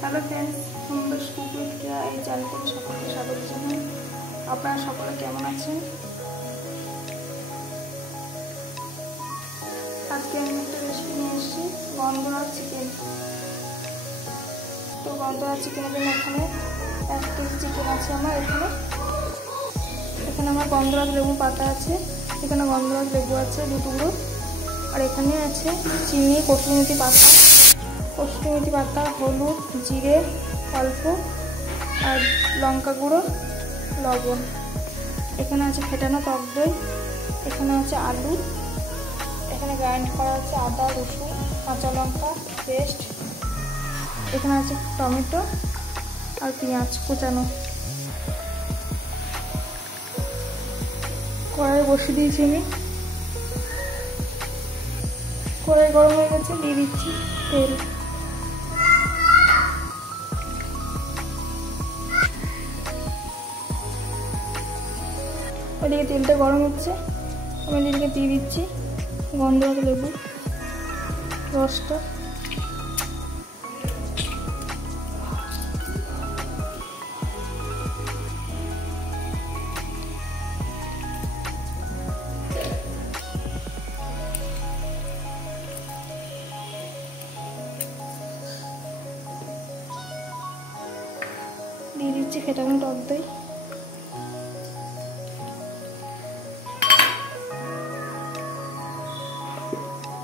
Hello friends, সুন্দর cook with কেয়া এই channel থেকে সকলকে স্বাগত জানাই। আপনারা সকলে কেমন আছেন? আজকে আমি একটা রেসিপি নিয়ে এসেছি, গন্ধরাজ চিকেন। তো গন্ধরাজ চিকেনের জন্য এখানে 1 কেজি চিকেন আছে আমার। এখানে আমার গন্ধরাজ লেবু পাতা আছে, এখানে গন্ধরাজ লেবু আছে 2 টুকরো, আর এখানে আছে চিনি, কসুরি মেথি পাতা, হলুদ, জিরে অল্প, আর লঙ্কা গুঁড়ো, লবণ। এখানে আছে ফেটানো টক দই, এখানে আছে আলু, এখানে গ্রাইন্ড করা আছে আদা, রসুন, কাঁচা লঙ্কা পেস্ট, এখানে আছে টমেটো আর পেঁয়াজ কুচানো। কড়াই বসিয়ে দিয়েছি আমি, কড়াই গরম হয়ে গেছে, দিয়ে দিচ্ছি তেল। ওদিকে তেলটা গরম হচ্ছে, আমি এদিকে দিয়ে দিচ্ছি গন্ধরাজ লেবু রসটা। দিয়ে দিচ্ছি ফেটানো টক দই,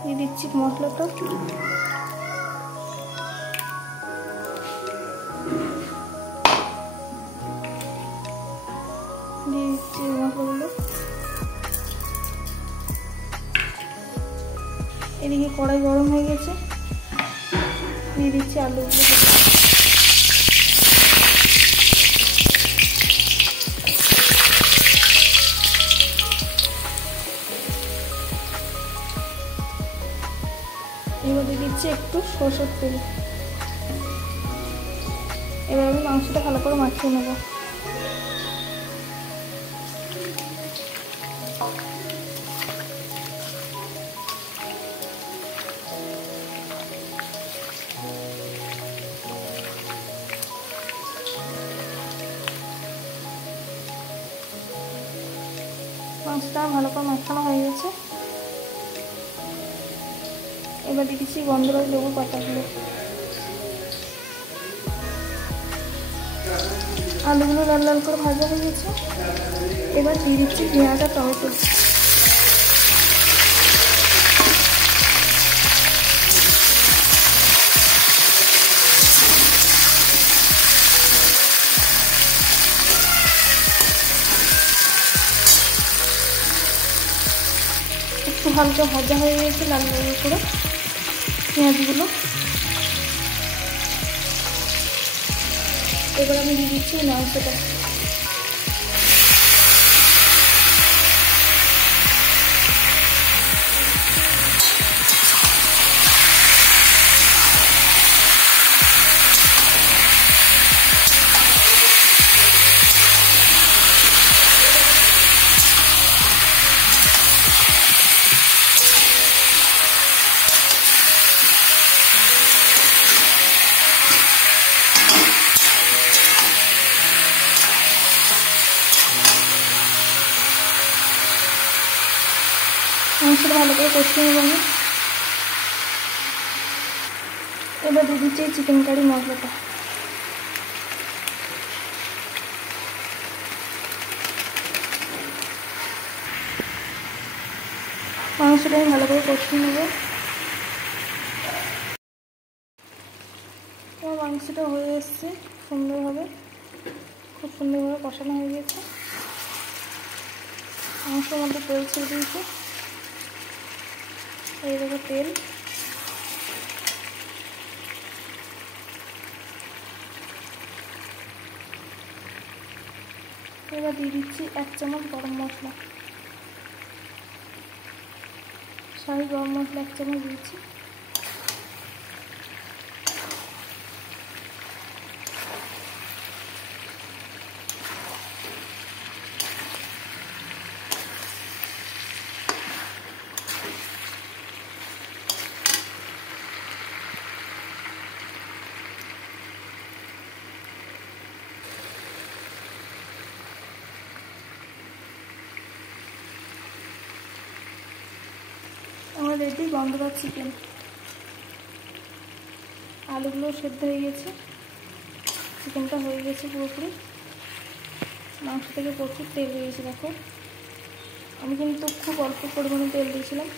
দিয়ে দিচ্ছি মশলাটা, দিয়ে দিচ্ছি মশলাগুলো। এদিকে কড়াই গরম হয়ে গেছে, দিয়ে দিচ্ছি আলুগুলো। এবার দিয়ে দিচ্ছি একটু সরষের তেল। এবার আমি মাংসটা ভালো করে মাখিয়ে নেব। মাংসটা ভালো করে মাখানো হয়ে গেছে। এবার দিয়ে দিচ্ছি গন্ধরাজ লেবুর পাতাগুলো। আলুগুলো লাল লাল করে ভাজা হয়ে গেছে। এবার দিয়ে দিচ্ছি পেঁয়াজ আর টমেটো। একটু হালকা ভাজা হয়ে গেছে লাল লাল করে পেঁয়াজগুলো। এবার আমি দিয়ে দিচ্ছি মাংসটা। মাংসটা ভালো করে কষিয়ে নেব আমি। এবার দিয়ে দিচ্ছি চিকেন কারি মশলাটা। মাংসটা আমি ভালো করে কষিয়ে নেব। আমার মাংসটা হয়ে এসছে সুন্দরভাবে, খুব সুন্দরভাবে কষানো হয়ে গেছে। মাংসের মধ্যে তেল ছেড়ে দিয়েছি, এই দেখো তেল। এবার দিয়ে দিচ্ছি 1 চামচ গরম মশলা, শাহি গরম মশলা 1 চামচ দিয়েছি। আমার রেডি গন্ধরাজ চিকেন। আলুগুলো সেদ্ধ হয়ে গেছে, চিকেনটা হয়ে গেছে পুরোপুরি। মাংস থেকে প্রচুর তেল বেরিয়েছে দেখো। আমি কিন্তু খুব অল্প পরিমাণে তেল দিয়েছিলাম।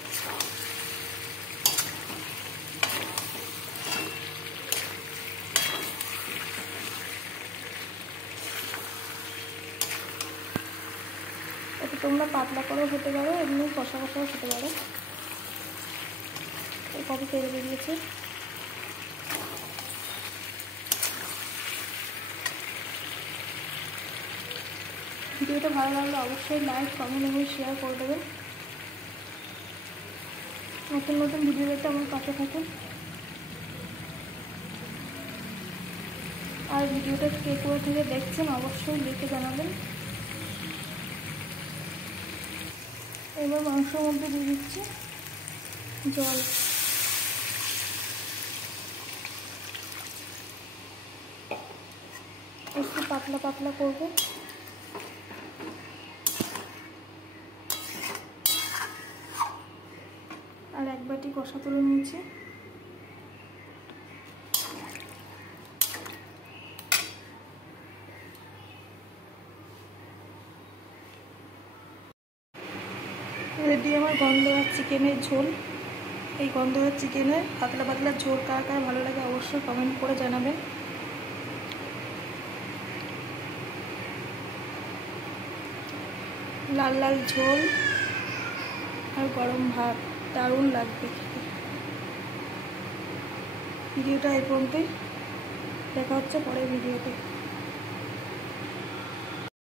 এটা তোমরা পাতলা করেও হতে পারো, এমনি কষা কষাও হতে পারো। কত তেল বেরিয়েছে। ভিডিওটা ভালো লাগলে অবশ্যই লাইক, কমেন্ট এবং শেয়ার করে দেবেন। নতুন নতুন ভিডিও দেখতে আমার পাশে থাকুন। আর ভিডিওটা কে কোথা থেকে দেখছেন অবশ্যই লিখে জানাবেন। এবার মাংসের মধ্যে দিয়ে দিচ্ছি জল। একটু পাতলা পাতলা করব। আর এক বাটি কষা তুলে নিয়েছি। রেডি আমার গন্ধরাজ চিকেনের ঝোল। এই গন্ধরাজ চিকেনের পাতলা পাতলা ঝোল কার কার ভালো লাগে অবশ্যই কমেন্ট করে জানাবেন। লাল লাল ঝোল আর গরম ভাত দারুণ লাগবে খেতে। ভিডিওটা এই পর্যন্তই, দেখা হচ্ছে পরের ভিডিওতে।